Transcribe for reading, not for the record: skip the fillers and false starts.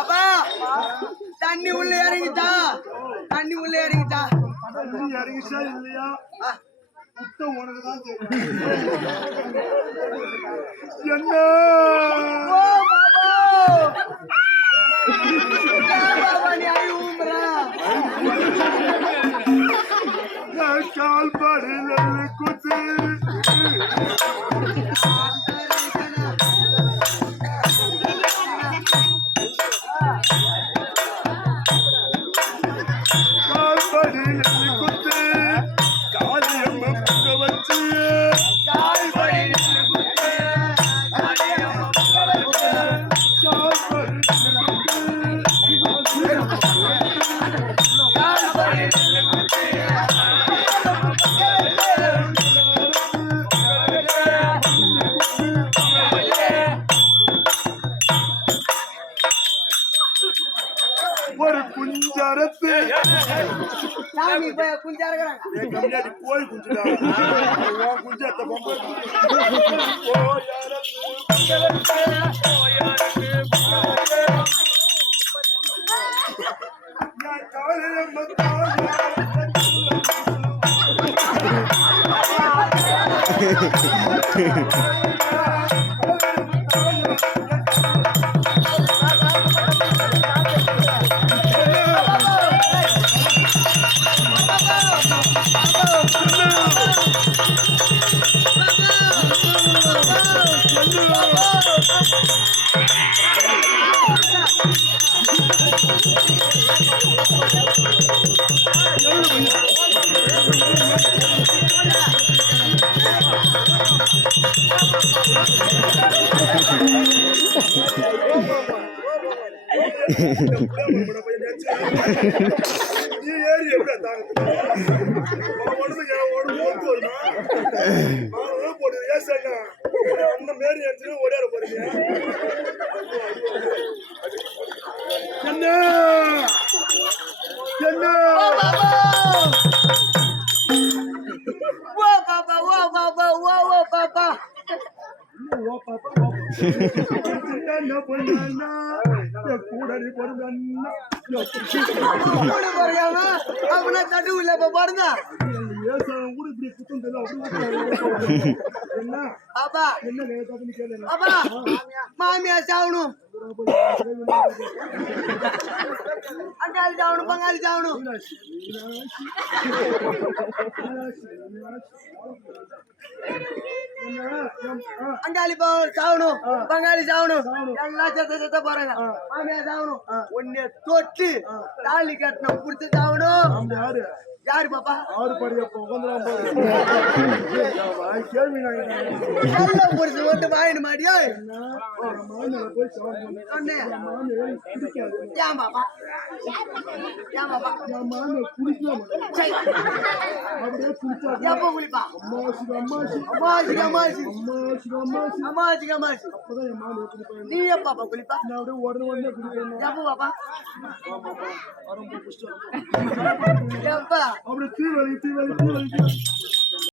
அப்பா தண்ணி உள்ள இறங்கிட்டா தண்ணி உள்ள இறங்கிட்டா இறங்கிச்சா இல்லையா உனக்குதான் என்ன கால் பாடு குத்து ஒரு குஞ்சரத்து போய் குஞ்சா குஞ்சத்தை ஓடியார போறீங்க என்ன என்ன மாமியா சாவணும் அங்காளி சாவணும் பங்காளி சாவணும் அங்காளி சாவணும் பங்காளி சாவணும் எல்லாம் செத்த போறாங்க மாமியா சாவணும் உன்னை தொட்டு தாலி கட்டணும் புடிச்சு சாவணும் யாரு பாப்பா ஆறு படியப்போ கேள்வி புடிச்சு ஓட்டு வாங்கிடு மாடியோ ஏன் பாப்பா ஏன் பாப்பா எப்ப குளிப்பா அம்மாசிக்கு அம்மாசி நீ எப்பா குளிப்பா எப்ப பாப்பா எப்பா அப்படி தீவலி